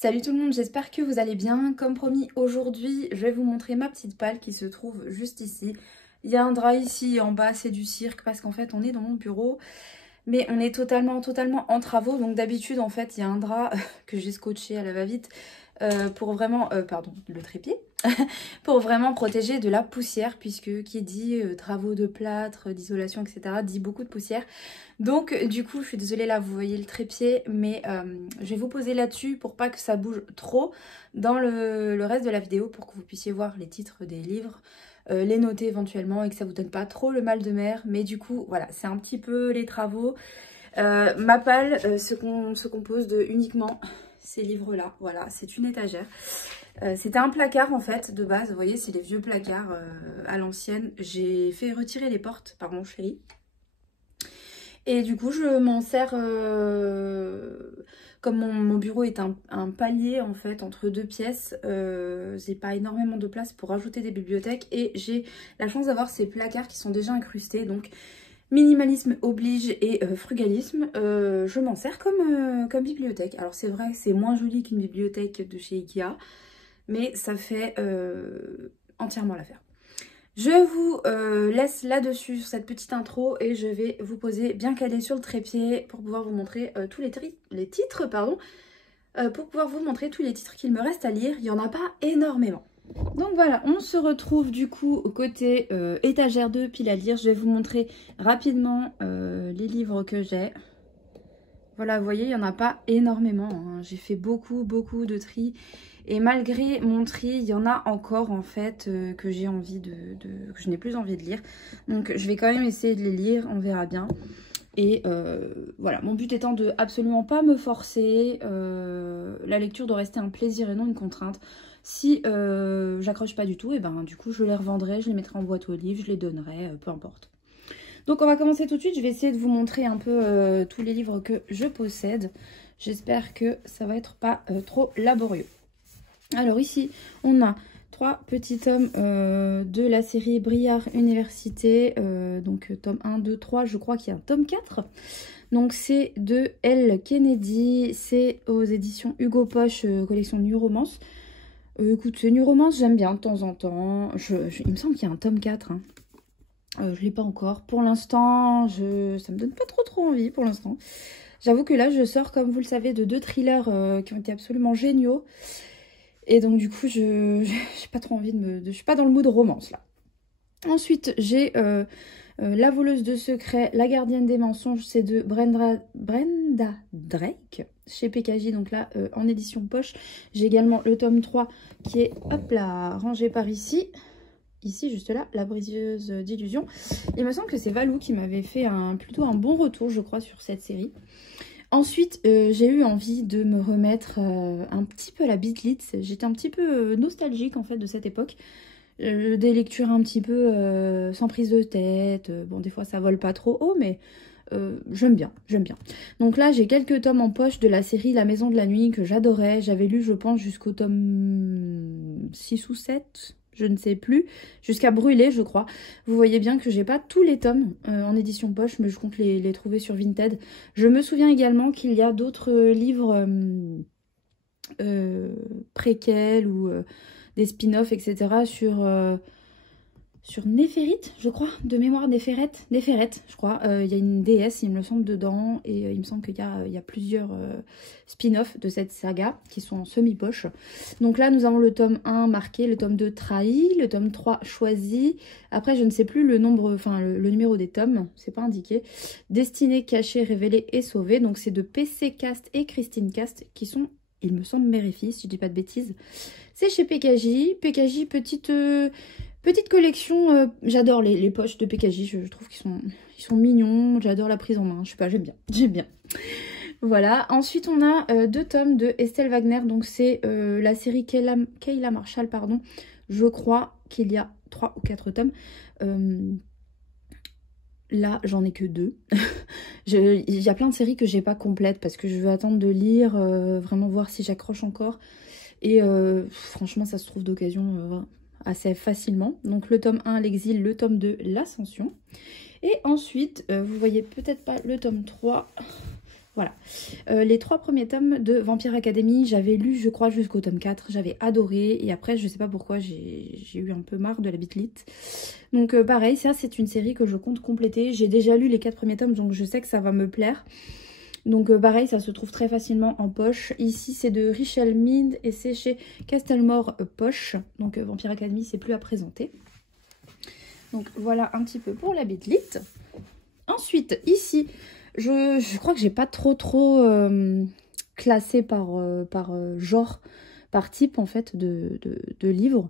Salut tout le monde, j'espère que vous allez bien. Comme promis, aujourd'hui, je vais vous montrer ma petite palle qui se trouve juste ici. Il y a un drap ici, en bas, c'est du cirque parce qu'en fait, on est dans mon bureau. Mais on est totalement en travaux. Donc d'habitude, en fait, il y a un drap que j'ai scotché à la va-vite pour vraiment... pardon, le trépied. Pour vraiment protéger de la poussière puisque qui dit travaux de plâtre, d'isolation, etc. dit beaucoup de poussière. Donc du coup, je suis désolée là, vous voyez le trépied, mais je vais vous poser là-dessus pour pas que ça bouge trop dans le reste de la vidéo pour que vous puissiez voir les titres des livres, les noter éventuellement et que ça vous donne pas trop le mal de mer. Mais du coup, voilà, c'est un petit peu les travaux. Ma palle se compose de uniquement ces livres-là. Voilà, c'est une étagère. C'était un placard en fait de base, vous voyez, c'est les vieux placards à l'ancienne. J'ai fait retirer les portes par mon chéri. Et du coup, je m'en sers, comme mon bureau est un palier en fait entre deux pièces, j'ai pas énormément de place pour rajouter des bibliothèques et j'ai la chance d'avoir ces placards qui sont déjà incrustés, donc minimalisme oblige et frugalisme, je m'en sers comme bibliothèque. Alors c'est vrai que c'est moins joli qu'une bibliothèque de chez Ikea, mais ça fait entièrement l'affaire. Je vous laisse là-dessus sur cette petite intro et je vais vous poser bien calé sur le trépied pour pouvoir vous montrer tous les titres, pardon, pour pouvoir vous montrer tous les titres qu'il me reste à lire. Il n'y en a pas énormément. Donc voilà, on se retrouve du coup au côté étagère de pile à lire. Je vais vous montrer rapidement les livres que j'ai. Voilà, vous voyez, il n'y en a pas énormément, hein. J'ai fait beaucoup de tri. Et malgré mon tri, il y en a encore en fait que j'ai envie que je n'ai plus envie de lire. Donc je vais quand même essayer de les lire, on verra bien. Et voilà, mon but étant de absolument pas me forcer. La lecture doit rester un plaisir et non une contrainte. Si j'accroche pas du tout, et ben du coup je les revendrai, je les mettrai en boîte aux livres, je les donnerai, peu importe. Donc on va commencer tout de suite, je vais essayer de vous montrer un peu tous les livres que je possède. J'espère que ça va être pas trop laborieux. Alors ici, on a 3 petits tomes de la série Briard Université, donc tome 1, 2, 3, je crois qu'il y a un tome 4. Donc c'est de L. Kennedy, c'est aux éditions Hugo Poche, collection New Romance. Écoute, c'est New Romance, j'aime bien de temps en temps. Il me semble qu'il y a un tome 4, hein. Je ne l'ai pas encore. Pour l'instant, ça me donne pas trop envie pour l'instant. J'avoue que là, je sors, comme vous le savez, de 2 thrillers qui ont été absolument géniaux. Et donc, du coup, j'ai pas trop envie je suis pas dans le mood romance, là. Ensuite, j'ai La voleuse de secrets, La gardienne des mensonges. C'est de Brenda Drake, chez PKJ. Donc là, en édition poche. J'ai également le tome 3 qui est, hop là, rangé par ici. Ici, juste là, La briseuse d'illusions. Il me semble que c'est Valou qui m'avait fait plutôt un bon retour, je crois, sur cette série. Ensuite, j'ai eu envie de me remettre un petit peu à la Beatlitz. J'étais un petit peu nostalgique, en fait, de cette époque. Des lectures un petit peu sans prise de tête. Bon, des fois, ça vole pas trop haut, mais j'aime bien. Donc là, j'ai quelques tomes en poche de la série La Maison de la Nuit que j'adorais. J'avais lu, je pense, jusqu'au tome 6 ou 7, je ne sais plus, jusqu'à Brûler, je crois. Vous voyez bien que j'ai pas tous les tomes en édition poche, mais je compte les trouver sur Vinted. Je me souviens également qu'il y a d'autres livres préquels ou des spin-offs, etc. sur Néphérite, je crois, de mémoire Néphérette, je crois. Il y a une déesse, il me semble, dedans, et il me semble qu'il y a plusieurs spin-offs de cette saga qui sont en semi-poche. Donc là, nous avons le tome 1 marqué, le tome 2 trahi, le tome 3 choisi. Après, je ne sais plus le nombre, enfin le numéro des tomes, c'est pas indiqué. Destinée, cachée, révélée et sauvée. Donc c'est de PC Cast et Christine Cast qui sont, il me semble, mère et fille, si je dis pas de bêtises. C'est chez PKJ. PKJ, petite collection. J'adore les poches de PKJ. Je trouve qu'ils sont mignons. J'adore la prise en main. Je sais pas, j'aime bien. Voilà. Ensuite, on a 2 tomes de Estelle Wagner. Donc, c'est la série Kayla Marshall, pardon. Je crois qu'il y a 3 ou 4 tomes. Là, j'en ai que 2. Il y a plein de séries que j'ai pas complètes parce que je veux attendre de lire, vraiment voir si j'accroche encore. Et franchement, ça se trouve d'occasion assez facilement. Donc le tome 1, L'exil, le tome 2, L'Ascension. Et ensuite, vous voyez peut-être pas le tome 3. Voilà. Les 3 premiers tomes de Vampire Academy, j'avais lu, je crois, jusqu'au tome 4. J'avais adoré. Et après, je sais pas pourquoi, j'ai eu un peu marre de la bitlite. Donc pareil, ça, c'est une série que je compte compléter. J'ai déjà lu les 4 premiers tomes, donc je sais que ça va me plaire. Donc pareil, ça se trouve très facilement en poche. Ici, c'est de Richel Mead et c'est chez Castlemore Poche. Donc Vampire Academy, c'est plus à présenter. Donc voilà un petit peu pour la bitlite. Ensuite, ici... Je crois que j'ai pas trop classé par genre, par type en fait de livres.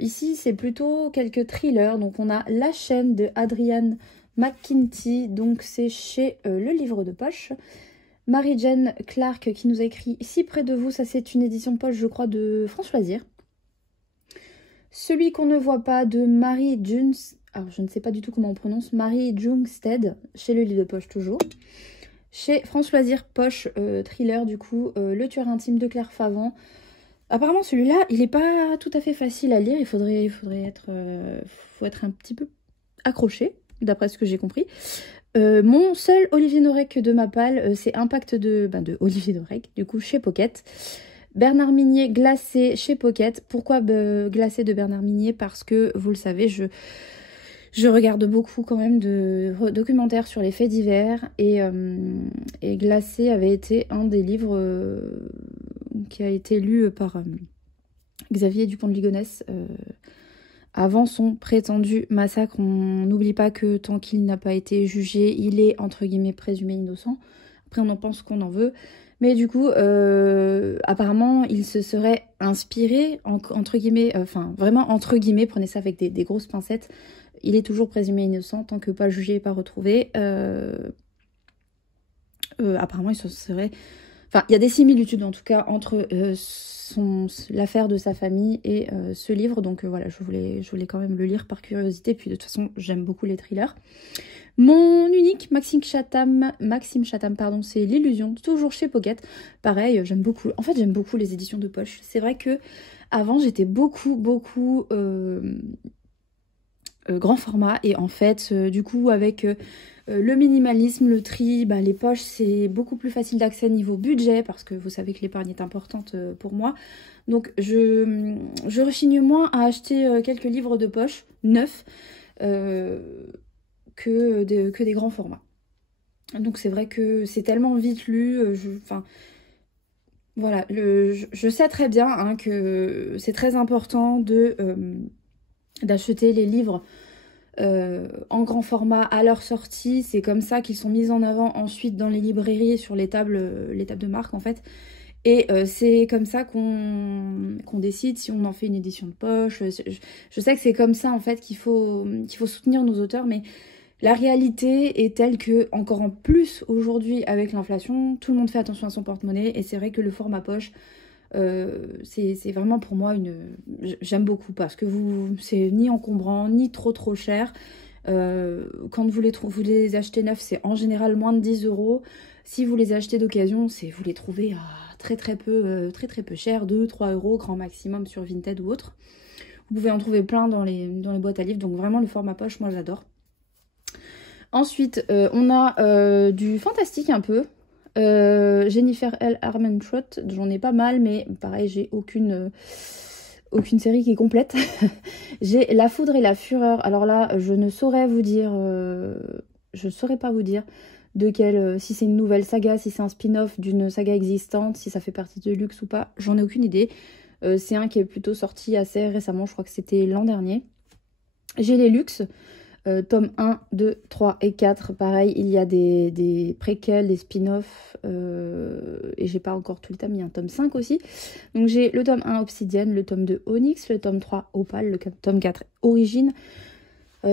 Ici, c'est plutôt quelques thrillers. Donc on a La chaîne de Adrian McKinty. Donc c'est chez Le Livre de Poche. Marie-Jane Clark qui nous a écrit Si près de vous. Ça c'est une édition de poche je crois de France Loisirs. Celui qu'on ne voit pas de Marie Junes. Alors, je ne sais pas du tout comment on prononce. Marie Jungstead, chez Le Livre de Poche toujours. Chez France Loisirs Poche, thriller du coup, Le tueur intime de Claire Favant. Apparemment celui-là, il n'est pas tout à fait facile à lire. Il faudrait être, faut être un petit peu accroché, d'après ce que j'ai compris. Mon seul Olivier Norek de ma palle, c'est Impact de Olivier Norek, du coup chez Pocket. Bernard Minier, Glacé chez Pocket. Pourquoi Glacé de Bernard Minier? Parce que, vous le savez, je regarde beaucoup quand même de documentaires sur les faits divers. Et Glacé avait été un des livres qui a été lu par Xavier Dupont de Ligonnès avant son prétendu massacre. On n'oublie pas que tant qu'il n'a pas été jugé, il est entre guillemets présumé innocent. Après, on en pense qu'on en veut. Mais du coup, apparemment, il se serait inspiré, entre guillemets, enfin, vraiment entre guillemets, prenez ça avec des grosses pincettes, il est toujours présumé innocent tant que pas jugé et pas retrouvé. Apparemment, il se serait... Enfin, il y a des similitudes en tout cas entre l'affaire de sa famille et ce livre. Donc voilà, je voulais quand même le lire par curiosité. Puis de toute façon, j'aime beaucoup les thrillers. Mon unique, Maxime Chatham, pardon, c'est L'Illusion, toujours chez Pocket. Pareil, j'aime beaucoup. En fait, j'aime beaucoup les éditions de poche. C'est vrai que avant, j'étais beaucoup grand format. Et en fait, du coup, avec le minimalisme, le tri, les poches, c'est beaucoup plus facile d'accès niveau budget parce que vous savez que l'épargne est importante pour moi. Donc, je rechigne moins à acheter quelques livres de poche neufs que des grands formats. Donc c'est vrai que c'est tellement vite lu, voilà, je sais très bien hein, que c'est très important d'acheter les livres en grand format à leur sortie. C'est comme ça qu'ils sont mis en avant ensuite dans les librairies sur les tables de marque en fait. Et c'est comme ça qu'on décide si on en fait une édition de poche. Je sais que c'est comme ça en fait qu'il faut soutenir nos auteurs, mais la réalité est telle que, encore en plus aujourd'hui avec l'inflation, tout le monde fait attention à son porte-monnaie et c'est vrai que le format poche, c'est vraiment pour moi j'aime beaucoup parce que c'est ni encombrant, ni trop cher. Quand vous les achetez neufs, c'est en général moins de 10 €. Si vous les achetez d'occasion, vous les trouvez à très peu cher, 2-3 € grand maximum sur Vinted ou autre. Vous pouvez en trouver plein dans les boîtes à livres, donc vraiment le format poche, moi j'adore. Ensuite, on a du fantastique un peu. Jennifer L. Armentrout, j'en ai pas mal, mais pareil, j'ai aucune série qui est complète. J'ai La Foudre et la Fureur. Alors là, je ne saurais pas vous dire de quelle, si c'est une nouvelle saga, si c'est un spin-off d'une saga existante, si ça fait partie de luxe ou pas, j'en ai aucune idée. C'est un qui est plutôt sorti assez récemment, je crois que c'était l'an dernier. J'ai les luxes. Tome 1, 2, 3 et 4, pareil, il y a des préquels, des spin-offs, et j'ai pas encore tout le tome, il y a un tome 5 aussi. Donc j'ai le tome 1 Obsidienne, le tome 2 Onyx, le tome 3 Opale, le tome 4 Origine.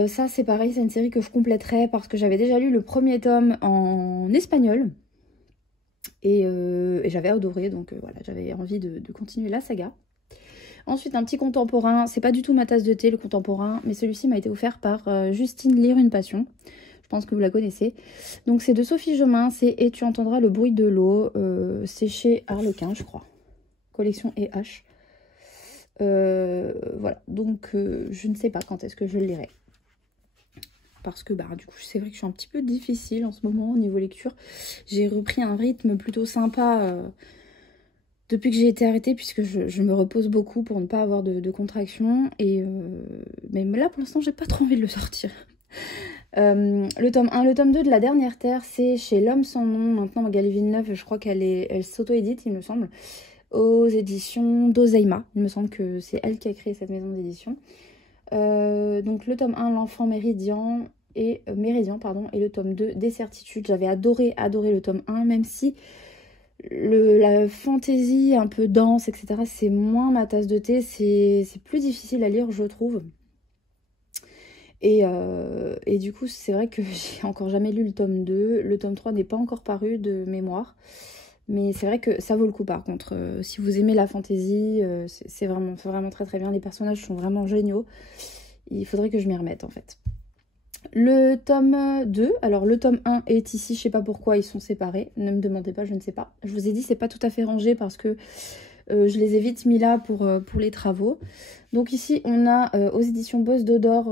Ça c'est pareil, c'est une série que je compléterai parce que j'avais déjà lu le premier tome en espagnol. Et j'avais adoré, donc voilà, j'avais envie de continuer la saga. Ensuite, un petit contemporain, c'est pas du tout ma tasse de thé, le contemporain, mais celui-ci m'a été offert par Justine Lire une passion. Je pense que vous la connaissez. Donc c'est de Sophie Jomain, c'est Et tu entendras le bruit de l'eau. C'est chez Harlequin, je crois. Collection EH. Voilà, donc je ne sais pas quand est-ce que je le lirai. parce que bah du coup c'est vrai que je suis un petit peu difficile en ce moment au niveau lecture. J'ai repris un rythme plutôt sympa depuis que j'ai été arrêtée, puisque je me repose beaucoup pour ne pas avoir de contractions. Et mais là pour l'instant j'ai pas trop envie de le sortir. Le tome 1, le tome 2 de La Dernière Terre, c'est chez L'Homme sans nom. Maintenant Magali Villeneuve, je crois elle s'auto-édite il me semble, aux éditions d'Ozeima. Il me semble que c'est elle qui a créé cette maison d'édition. Donc le tome 1, L'Enfant Méridien, et le tome 2, Des Certitudes. J'avais adoré le tome 1, même si la fantaisie un peu dense, etc., c'est moins ma tasse de thé, c'est plus difficile à lire, je trouve. Et du coup, c'est vrai que j'ai encore jamais lu le tome 2. Le tome 3 n'est pas encore paru de mémoire. Mais c'est vrai que ça vaut le coup par contre. Si vous aimez la fantaisie, c'est vraiment très très bien. Les personnages sont vraiment géniaux. Il faudrait que je m'y remette en fait. Le tome 2, alors le tome 1 est ici, je sais pas pourquoi ils sont séparés. Ne me demandez pas, je ne sais pas. Je vous ai dit, c'est pas tout à fait rangé parce que je les ai vite mis là pour les travaux. Donc ici, on a aux éditions Boss d'Odor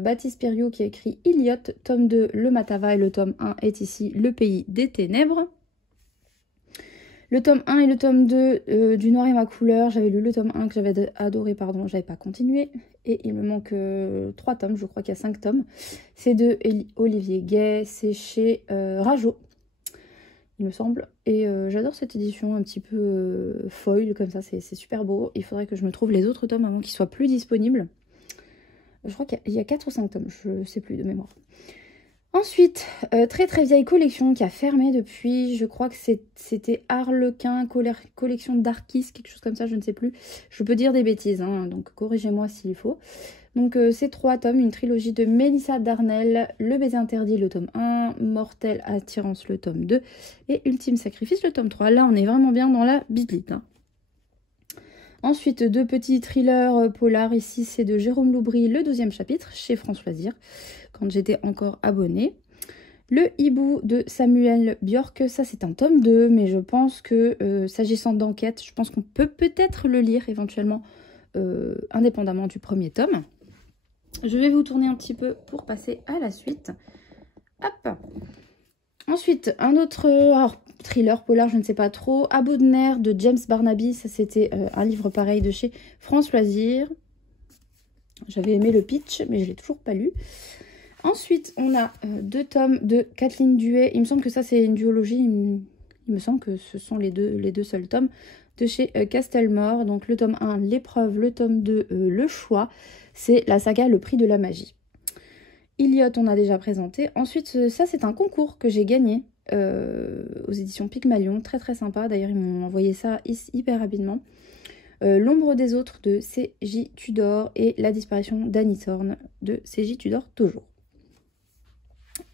Baptiste Périot qui a écrit Iliot, tome 2, Le Matava, et le tome 1 est ici, Le Pays des Ténèbres. Le tome 1 et le tome 2 du Noir et ma couleur. J'avais lu le tome 1 que j'avais adoré, pardon, j'avais pas continué. Et il me manque 3 tomes, je crois qu'il y a 5 tomes. C'est de Olivier Gay, c'est chez Rajo, il me semble. Et j'adore cette édition un petit peu foil, comme ça, c'est super beau. Il faudrait que je me trouve les autres tomes avant qu'ils soient plus disponibles. Je crois qu'il y a 4 ou 5 tomes, je sais plus de mémoire. Ensuite, très très vieille collection qui a fermé depuis, je crois que c'était Harlequin, collection d'Arkis, quelque chose comme ça, je ne sais plus. Je peux dire des bêtises, hein, donc corrigez-moi s'il faut. Donc c'est 3 tomes, une trilogie de Mélissa Darnell, Le Baiser Interdit, le tome 1, Mortelle Attirance, le tome 2, et Ultime Sacrifice, le tome 3. Là, on est vraiment bien dans la biblite, hein. Ensuite, 2 petits thrillers polars. Ici, c'est de Jérôme Loubry, le 12e chapitre, chez France Loisirs, quand j'étais encore abonnée. Le hibou de Samuel Björk, ça c'est un tome 2, mais je pense que, s'agissant d'enquête, je pense qu'on peut peut-être le lire éventuellement indépendamment du premier tome. Je vais vous tourner un petit peu pour passer à la suite. Hop. Ensuite, un autre thriller polar, je ne sais pas trop. À bout de nerfs de James Barnaby. Ça, c'était un livre pareil de chez France Loisirs. J'avais aimé le pitch, mais je ne l'ai toujours pas lu. Ensuite, on a 2 tomes de Kathleen Duet. Il me semble que ça, c'est une duologie. Il me semble que ce sont les deux seuls tomes de chez Castelmore. Donc, le tome 1, L'épreuve. Le tome 2, Le choix. C'est la saga Le prix de la magie. Iliot, on a déjà présenté. Ensuite, ça, c'est un concours que j'ai gagné aux éditions Pygmalion. Très, très sympa. D'ailleurs, ils m'ont envoyé ça hyper rapidement. L'ombre des autres de C.J. Tudor et La disparition d'Annie Thorne de C.J. Tudor toujours.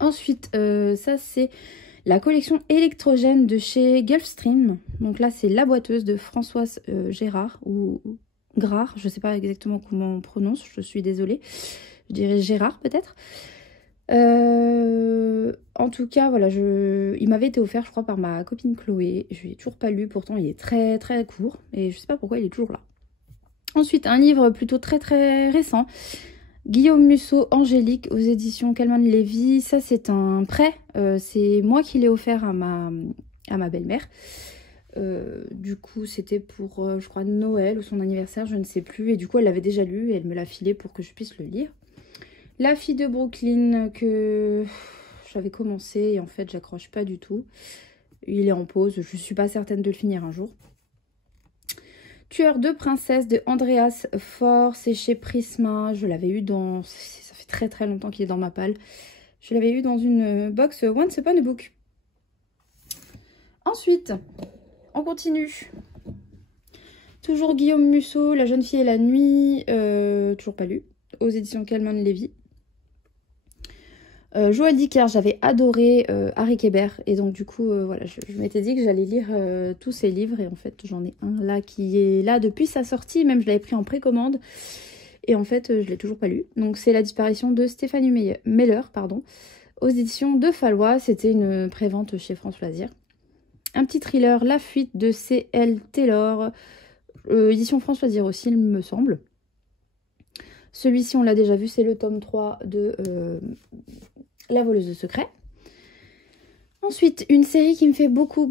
Ensuite, ça, c'est la collection électrogène de chez Gulfstream. Donc là, c'est La boiteuse de Françoise Gérard ou Grard. Je ne sais pas exactement comment on prononce, je suis désolée. Je dirais Gérard peut-être. En tout cas, voilà, il m'avait été offert, je crois, par ma copine Chloé. Je l'ai toujours pas lu, pourtant il est très très court. Et je sais pas pourquoi il est toujours là. Ensuite, un livre plutôt très très récent. Guillaume Musso, Angélique, aux éditions Calman Lévy. Ça, c'est un prêt. C'est moi qui l'ai offert à ma belle-mère. Du coup, c'était pour, je crois, Noël ou son anniversaire, je ne sais plus. Et du coup, elle l'avait déjà lu et elle me l'a filé pour que je puisse le lire. La fille de Brooklyn, que j'avais commencé et en fait, j'accroche pas du tout. Il est en pause, je suis pas certaine de le finir un jour. Tueur de princesse de Andreas Faure, c'est chez Prisma. Je l'avais eu dans... Ça fait très très longtemps qu'il est dans ma palle. Je l'avais eu dans une box Once Upon a Book. Ensuite, on continue. Toujours Guillaume Musso, La jeune fille et la nuit. Toujours pas lu. Aux éditions Calman Lévy. Joël Dicker, j'avais adoré Harry Kéber. Et donc du coup, voilà, je m'étais dit que j'allais lire tous ses livres. Et en fait, j'en ai un là qui est là depuis sa sortie. Même je l'avais pris en précommande. Et en fait, je l'ai toujours pas lu. Donc c'est La disparition de Stéphanie Meller, pardon, aux éditions de Fallois. C'était une prévente chez France Loisirs. Un petit thriller, La fuite de C.L. Taylor. Édition France Loisirs aussi, il me semble. Celui-ci, on l'a déjà vu, c'est le tome 3 de La voleuse de secrets. Ensuite, une série qui me fait beaucoup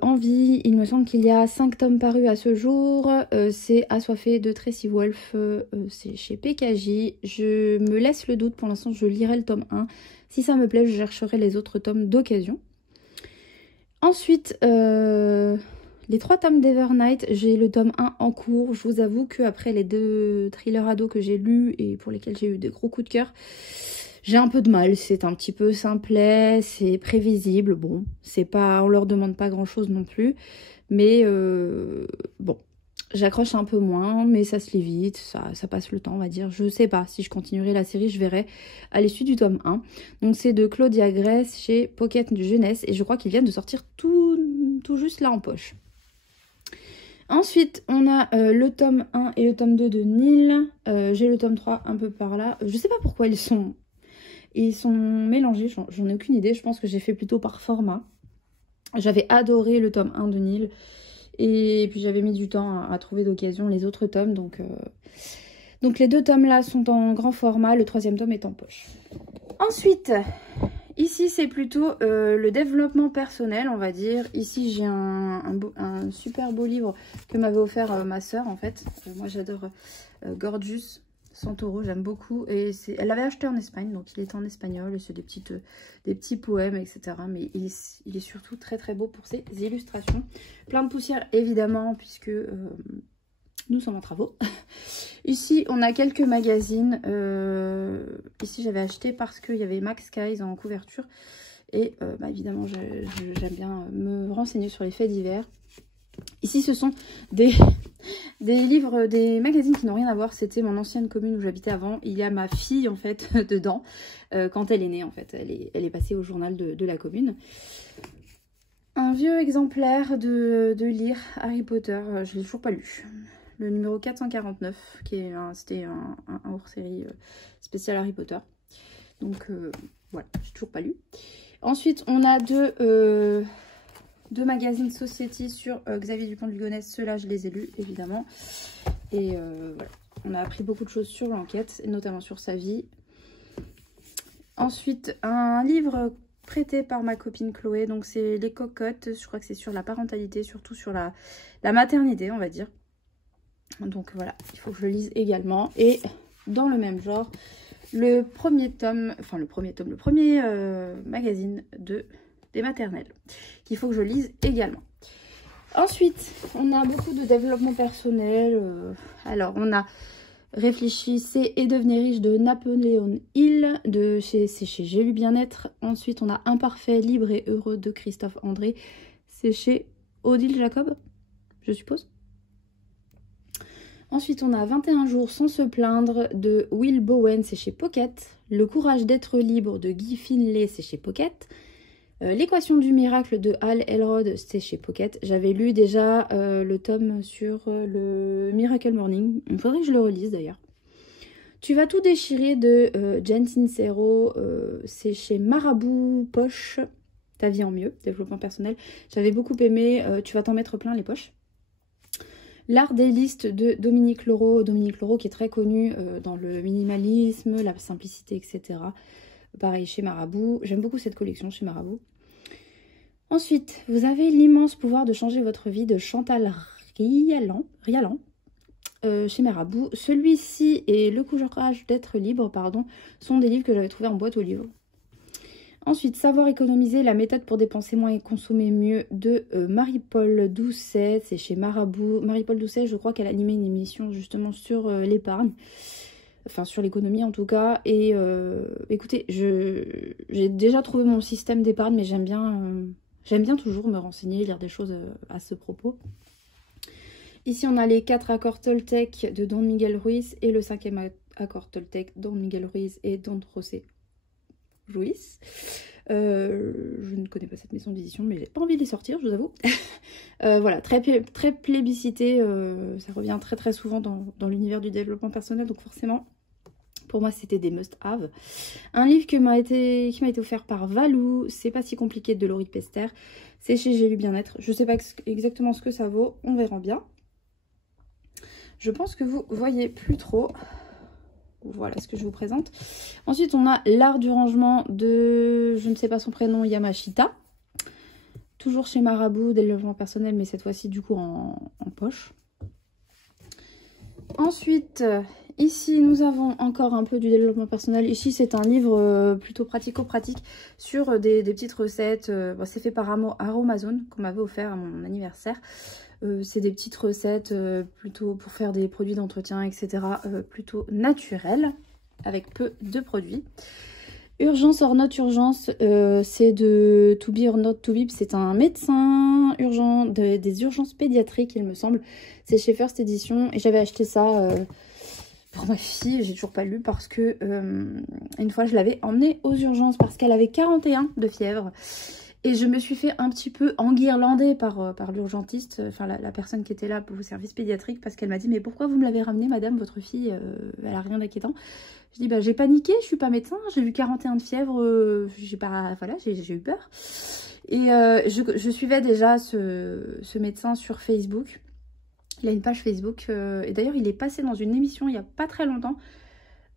envie. Il me semble qu'il y a 5 tomes parus à ce jour. C'est Assoiffé de Tracy Wolff. C'est chez PKJ. Je me laisse le doute. Pour l'instant, je lirai le tome 1. Si ça me plaît, je chercherai les autres tomes d'occasion. Ensuite, les 3 tomes d'Evernight. J'ai le tome 1 en cours. Je vous avoue qu'après les 2 thrillers ados que j'ai lus et pour lesquels j'ai eu des gros coups de cœur, j'ai un peu de mal, c'est un petit peu simplet, c'est prévisible, bon, c'est pas, on leur demande pas grand chose non plus, mais bon, j'accroche un peu moins, mais ça se lit vite, ça passe le temps on va dire, je sais pas, si je continuerai la série, je verrai à l'issue du tome 1, donc c'est de Claudia Gress chez Pocket Jeunesse, et je crois qu'ils viennent de sortir tout juste là en poche. Ensuite, on a le tome 1 et le tome 2 de Nil, j'ai le tome 3 un peu par là, je sais pas pourquoi ils sont mélangés, j'en ai aucune idée. Je pense que j'ai fait plutôt par format. J'avais adoré le tome 1 de Nil. Et puis j'avais mis du temps à trouver d'occasion les autres tomes. Donc les 2 tomes là sont en grand format. Le 3e tome est en poche. Ensuite, ici c'est plutôt le développement personnel, on va dire. Ici j'ai un super beau livre que m'avait offert ma soeur en fait. Moi j'adore Gorgeous Santoro, j'aime beaucoup, et elle l'avait acheté en Espagne, donc il est en espagnol, et c'est des petits poèmes, etc. Mais il est surtout très beau pour ses illustrations. Plein de poussière, évidemment, puisque nous sommes en travaux. Ici, on a quelques magazines. Ici, j'avais acheté parce qu'il y avait Max Skies en couverture, et bah, évidemment, j'aime bien me renseigner sur les faits divers. Ici, ce sont des livres, des magazines qui n'ont rien à voir. C'était mon ancienne commune où j'habitais avant. Il y a ma fille, en fait, dedans. Quand elle est née, en fait. Elle est passée au journal de la commune. Un vieux exemplaire de lire Harry Potter. Je ne l'ai toujours pas lu. Le numéro 449, c'était un hors-série spécial Harry Potter. Donc, voilà, j'ai toujours pas lu. Ensuite, on a deux magazines Society sur Xavier Dupont de Ligonnès. Ceux-là, je les ai lus, évidemment. Et voilà, on a appris beaucoup de choses sur l'enquête, notamment sur sa vie. Ensuite, un livre prêté par ma copine Chloé. Donc, c'est Les Cocottes. Je crois que c'est sur la parentalité, surtout sur la maternité, on va dire. Donc, voilà, il faut que je le lise également. Et dans le même genre, le premier magazine des maternelles, qu'il faut que je lise également. Ensuite, on a beaucoup de développement personnel. Alors, on a Réfléchissez et devenez riche de Napoléon Hill, c'est chez J'ai lu bien-être. Ensuite, on a Imparfait, libre et heureux de Christophe André. C'est chez Odile Jacob, je suppose. Ensuite, on a 21 jours sans se plaindre de Will Bowen, c'est chez Pocket. Le courage d'être libre de Guy Finlay, c'est chez Pocket. L'équation du miracle de Hal Elrod, c'est chez Pocket. J'avais lu déjà le tome sur le Miracle Morning. Il faudrait que je le relise d'ailleurs. Tu vas tout déchirer de Jen Sincero, c'est chez Marabout Poche. Ta vie en mieux, développement personnel. J'avais beaucoup aimé Tu vas t'en mettre plein les poches. L'art des listes de Dominique Leroux. Dominique Leroux qui est très connu dans le minimalisme, la simplicité, etc. Pareil chez Marabout. J'aime beaucoup cette collection chez Marabout. Ensuite, vous avez l'immense pouvoir de changer votre vie de Chantal Rialan chez Marabout. Celui-ci et Le courage d'être libre, pardon, sont des livres que j'avais trouvés en boîte aux livres. Ensuite, Savoir économiser, la méthode pour dépenser moins et consommer mieux de Marie-Paul Doucet. C'est chez Marabout. Marie-Paul Doucet, je crois qu'elle a animé une émission justement sur l'épargne. Enfin, sur l'économie en tout cas. Et écoutez, j'ai déjà trouvé mon système d'épargne, mais j'aime bien toujours me renseigner, lire des choses à ce propos. Ici, on a les 4 accords Toltec de Don Miguel Ruiz et le 5e accord Toltec, Don Miguel Ruiz et Don José Ruiz. Je ne connais pas cette maison d'édition, mais j'ai pas envie de les sortir, je vous avoue. Voilà, très plébiscité, ça revient très souvent dans l'univers du développement personnel, donc forcément, pour moi, c'était des must-have. Un livre qui m'a été offert par Valou, C'est pas si compliqué de Laurie Pester. C'est chez J'ai lu bien-être. Je sais pas exactement ce que ça vaut, on verra bien. Je pense que vous voyez plus trop. voilà ce que je vous présente. Ensuite, on a L'art du rangement de, je ne sais pas son prénom, Yamashita. Toujours chez Marabout, développement personnel, mais cette fois-ci du coup en poche. Ensuite, ici nous avons encore un peu du développement personnel. Ici c'est un livre plutôt pratico-pratique sur des petites recettes. Bon, c'est fait par Aromazone qu'on m'avait offert à mon anniversaire. C'est des petites recettes plutôt pour faire des produits d'entretien, etc. Plutôt naturels, avec peu de produits. Urgence or not urgence, c'est de To Be or Not To Be. C'est un médecin urgent des urgences pédiatriques, il me semble. C'est chez First Edition et j'avais acheté ça pour ma fille. J'ai toujours pas lu parce que une fois je l'avais emmenée aux urgences parce qu'elle avait 41 de fièvre. Et je me suis fait un petit peu enguirlander par l'urgentiste, enfin la personne qui était là pour le service pédiatrique, parce qu'elle m'a dit « Mais pourquoi vous me l'avez ramenée, madame, votre fille, elle a rien d'inquiétant ?» Je dis « Bah j'ai paniqué, je suis pas médecin, j'ai vu 41 de fièvre, j'ai eu peur. » Et je suivais déjà ce médecin sur Facebook. Il a une page Facebook, et d'ailleurs il est passé dans une émission il y a pas très longtemps.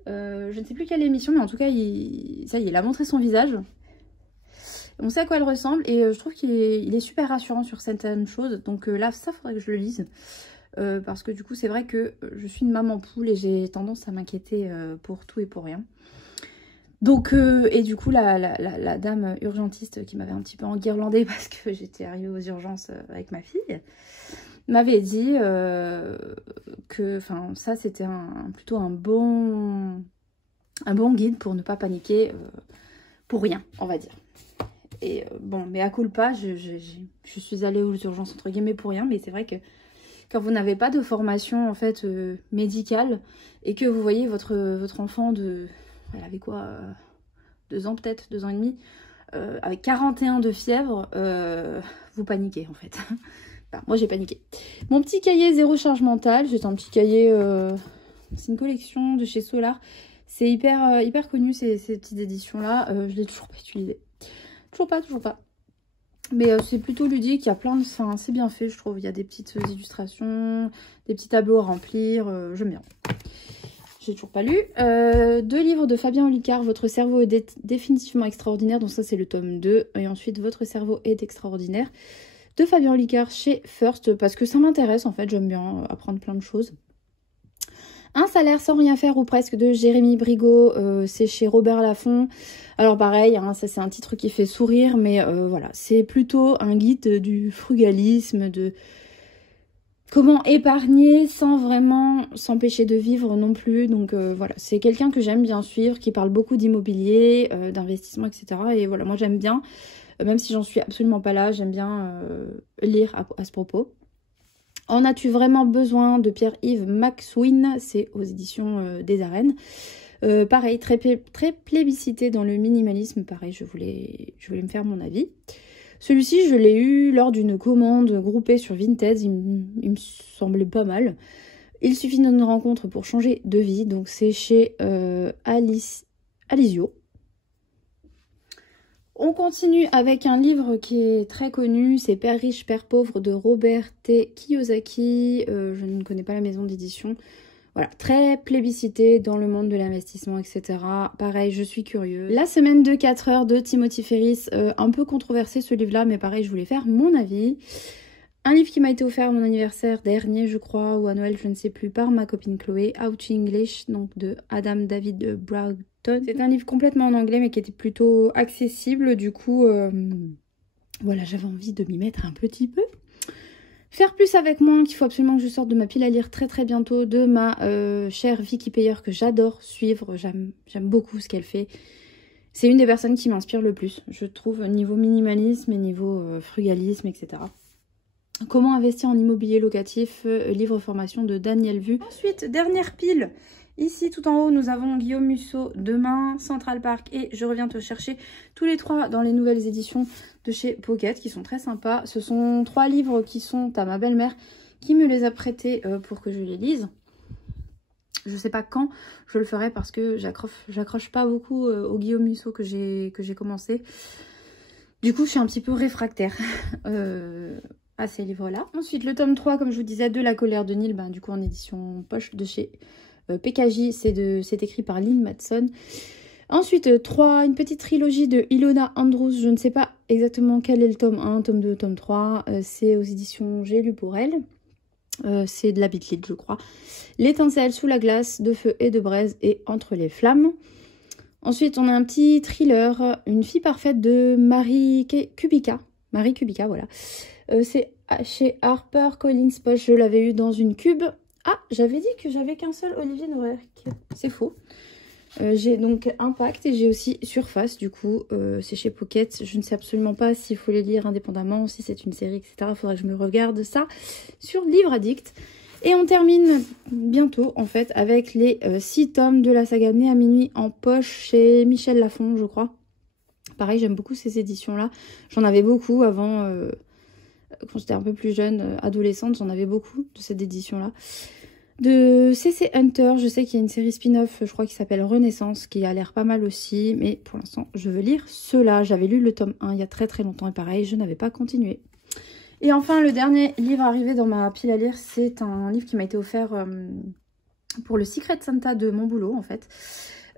Je ne sais plus quelle émission, mais en tout cas, ça y est, il a montré son visage. On sait à quoi elle ressemble et je trouve qu'il est super rassurant sur certaines choses. Donc là, ça faudrait que je le lise. Parce que du coup, c'est vrai que je suis une maman poule et j'ai tendance à m'inquiéter pour tout et pour rien. Donc, et du coup, la dame urgentiste qui m'avait un petit peu enguirlandée parce que j'étais arrivée aux urgences avec ma fille, m'avait dit que ça, c'était plutôt un bon guide pour ne pas paniquer pour rien, on va dire. Et bon, mais à culpa, je suis allée aux urgences entre guillemets pour rien, mais c'est vrai que quand vous n'avez pas de formation en fait médicale et que vous voyez votre enfant elle avait quoi 2 ans peut-être, 2 ans et demi, avec 41 de fièvre, vous paniquez en fait. Enfin, moi j'ai paniqué. Mon petit cahier zéro charge mentale, c'est un petit cahier, c'est une collection de chez Solar. C'est hyper connu ces petites éditions là, je l'ai toujours pas utilisé. Toujours pas. Mais c'est plutôt ludique, il y a plein de... Enfin, c'est bien fait, je trouve. Il y a des petites illustrations, des petits tableaux à remplir. J'aime bien. J'ai toujours pas lu. 2 livres de Fabien Olicard, Votre cerveau est définitivement extraordinaire. Donc ça, c'est le tome 2. Et ensuite, Votre cerveau est extraordinaire. De Fabien Olicard chez First. Parce que ça m'intéresse, en fait. J'aime bien apprendre plein de choses. Un salaire sans rien faire ou presque de Jérémy Brigaut, c'est chez Robert Laffont. Alors pareil, hein, ça c'est un titre qui fait sourire, mais voilà, c'est plutôt un guide du frugalisme, de comment épargner sans vraiment s'empêcher de vivre non plus. Donc voilà, c'est quelqu'un que j'aime bien suivre, qui parle beaucoup d'immobilier, d'investissement, etc. Et voilà, moi j'aime bien, même si j'en suis absolument pas là, j'aime bien lire à ce propos. En as-tu vraiment besoin de Pierre-Yves Maxwin, c'est aux éditions des Arènes. Pareil, très plébiscité dans le minimalisme, pareil, je voulais me faire mon avis. Celui-ci, je l'ai eu lors d'une commande groupée sur Vinted, il me semblait pas mal. Il suffit d'une rencontre pour changer de vie, donc c'est chez Alizio. On continue avec un livre qui est très connu, c'est Père riche, Père pauvre de Robert T. Kiyosaki. Je ne connais pas la maison d'édition. Voilà, très plébiscité dans le monde de l'investissement, etc. Pareil, je suis curieuse. La semaine de 4 heures de Timothy Ferris, un peu controversé ce livre-là, mais pareil, je voulais faire mon avis. Un livre qui m'a été offert à mon anniversaire dernier, je crois, ou à Noël, je ne sais plus, par ma copine Chloé, How to English, donc de Adam David Broughton. C'est un livre complètement en anglais, mais qui était plutôt accessible, du coup, voilà, j'avais envie de m'y mettre un petit peu. Faire plus avec moins, qu'il faut absolument que je sorte de ma pile à lire très bientôt, de ma chère Vicky Payer, que j'adore suivre, j'aime beaucoup ce qu'elle fait. C'est une des personnes qui m'inspire le plus, je trouve, niveau minimalisme et niveau frugalisme, etc. Comment investir en immobilier locatif, livre formation de Daniel Vu. Ensuite, dernière pile, ici tout en haut, nous avons Guillaume Musso, Demain, Central Park et Je reviens te chercher, tous les 3 dans les nouvelles éditions de chez Pocket, qui sont très sympas. Ce sont 3 livres qui sont à ma belle-mère, qui me les a prêtés pour que je les lise. Je sais pas quand je le ferai parce que j'accroche pas beaucoup au Guillaume Musso que j'ai commencé. Du coup, je suis un petit peu réfractaire à ces livres-là. Ensuite, le tome 3, comme je vous disais, de La colère de Nil, du coup en édition poche de chez PKJ, c'est écrit par Lynn Matson. Ensuite, une petite trilogie de Ilona Andrews, je ne sais pas exactement quel est le tome 1, tome 2, tome 3. C'est aux éditions J'ai lu pour elle. C'est de la Bit.ly, je crois. L'étincelle sous la glace, de feu et de braise et entre les flammes. Ensuite, on a un petit thriller, Une fille parfaite de Marie Kubica. Marie Kubica, voilà. C'est chez HarperCollins Poche. Je l'avais eu dans une cube. Ah, j'avais dit que j'avais qu'un seul Olivier Nourrer. C'est faux. J'ai donc Impact et j'ai aussi Surface, du coup, c'est chez Pocket. Je ne sais absolument pas s'il faut les lire indépendamment, si c'est une série, etc. Il faudrait que je me regarde ça sur Livre Addict. Et on termine bientôt, en fait, avec les 6 tomes de la saga Né à minuit en poche chez Michel Lafon, je crois. Pareil, j'aime beaucoup ces éditions-là. J'en avais beaucoup avant, quand j'étais un peu plus jeune, adolescente, j'en avais beaucoup de cette édition-là. De CC Hunter, je sais qu'il y a une série spin-off, je crois, qui s'appelle Renaissance, qui a l'air pas mal aussi, mais pour l'instant, je veux lire ceux-là. J'avais lu le tome 1 il y a très longtemps, et pareil, je n'avais pas continué. Et enfin, le dernier livre arrivé dans ma pile à lire, c'est un livre qui m'a été offert pour le Secret Santa de mon boulot, en fait.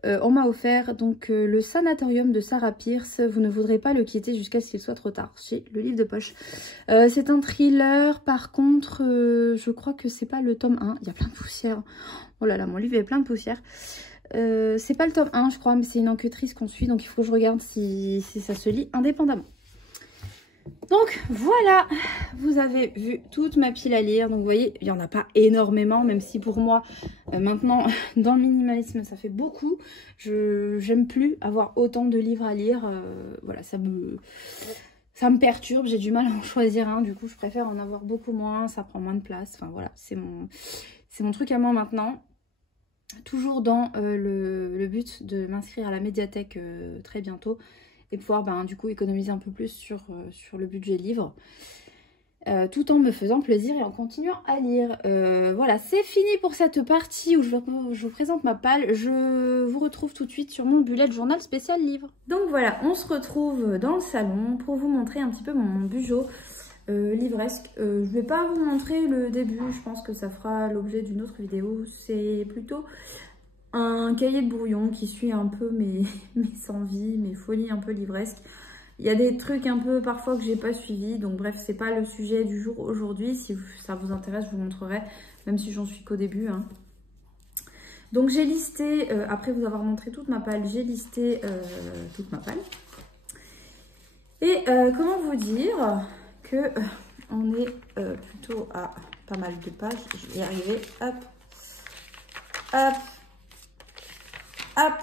On m'a offert donc le Sanatorium de Sarah Pierce, Vous ne voudrez pas le quitter jusqu'à ce qu'il soit trop tard, chez Le Livre de Poche. C'est un thriller, par contre, je crois que c'est pas le tome 1, il y a plein de poussière. Oh là là, mon livre est plein de poussière. C'est pas le tome 1, je crois, mais c'est une enquêtrice qu'on suit, donc il faut que je regarde si ça se lit indépendamment. Donc voilà, vous avez vu toute ma pile à lire. Donc vous voyez, il n'y en a pas énormément, même si pour moi, maintenant, dans le minimalisme, ça fait beaucoup. J'aime plus avoir autant de livres à lire. Voilà, ça me perturbe, j'ai du mal à en choisir un. Du coup, je préfère en avoir beaucoup moins, ça prend moins de place. Enfin voilà, c'est mon truc à moi maintenant. Toujours dans le but de m'inscrire à la médiathèque très bientôt. Et pouvoir du coup économiser un peu plus sur le budget livre. Tout en me faisant plaisir et en continuant à lire. Voilà, c'est fini pour cette partie où je vous présente ma palle. Je vous retrouve tout de suite sur mon bullet journal spécial livre. Donc voilà, on se retrouve dans le salon pour vous montrer un petit peu mon bugeot livresque. Je vais pas vous montrer le début, je pense que ça fera l'objet d'une autre vidéo. C'est plutôt un cahier de brouillon qui suit un peu mes envies, mes folies un peu livresques. Il y a des trucs un peu parfois que j'ai pas suivis, donc bref, c'est pas le sujet du jour aujourd'hui. Si ça vous intéresse, je vous montrerai, même si j'en suis qu'au début. Hein. Donc j'ai listé, après vous avoir montré toute ma palle, j'ai listé toute ma palle. Et comment vous dire que on est plutôt à pas mal de pages. Je vais y arriver. Hop, hop. Hop.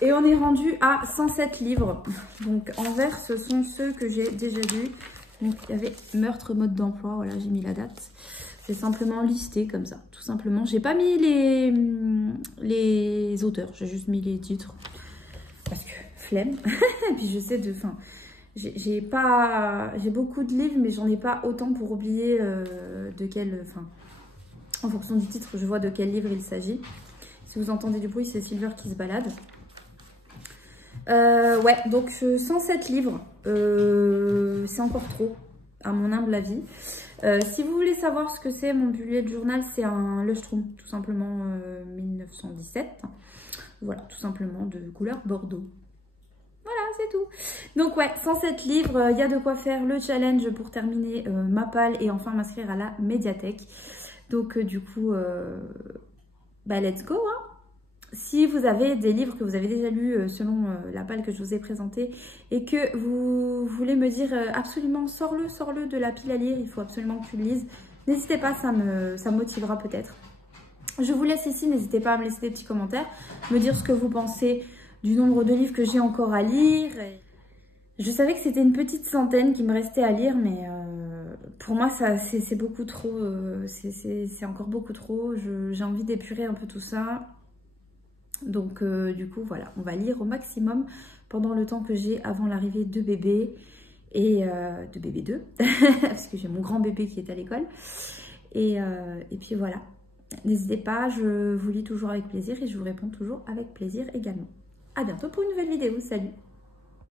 Et on est rendu à 107 livres. Donc en vert, ce sont ceux que j'ai déjà lus. Donc il y avait meurtre, mode d'emploi. Voilà, j'ai mis la date. C'est simplement listé comme ça, tout simplement. J'ai pas mis les auteurs, j'ai juste mis les titres. Parce que flemme. Et puis je sais de... Enfin, j'ai beaucoup de livres, mais j'en ai pas autant pour oublier de quel... Enfin, en fonction du titre, je vois de quel livre il s'agit. Si vous entendez du bruit, c'est Silver qui se balade. Ouais, donc 107 livres. C'est encore trop, à mon humble avis. Si vous voulez savoir ce que c'est, mon bullet de journal, c'est un Leuchtturm, tout simplement 1917. Voilà, tout simplement de couleur bordeaux. Voilà, c'est tout. Donc ouais, 107 livres, il y a de quoi faire le challenge pour terminer ma palle et enfin m'inscrire à la médiathèque. Donc du coup... let's go hein. Si vous avez des livres que vous avez déjà lus selon la palle que je vous ai présentée et que vous voulez me dire absolument sors-le de la pile à lire, il faut absolument que tu le lises, n'hésitez pas, ça me motivera peut-être. Je vous laisse ici, n'hésitez pas à me laisser des petits commentaires, me dire ce que vous pensez du nombre de livres que j'ai encore à lire. Je savais que c'était une petite centaine qui me restait à lire, mais pour moi, c'est beaucoup trop. C'est encore beaucoup trop. J'ai envie d'épurer un peu tout ça. Donc, du coup, voilà, on va lire au maximum pendant le temps que j'ai avant l'arrivée de bébé et de bébé 2, parce que j'ai mon grand bébé qui est à l'école. Et puis voilà, n'hésitez pas, je vous lis toujours avec plaisir et je vous réponds toujours avec plaisir également. À bientôt pour une nouvelle vidéo, salut!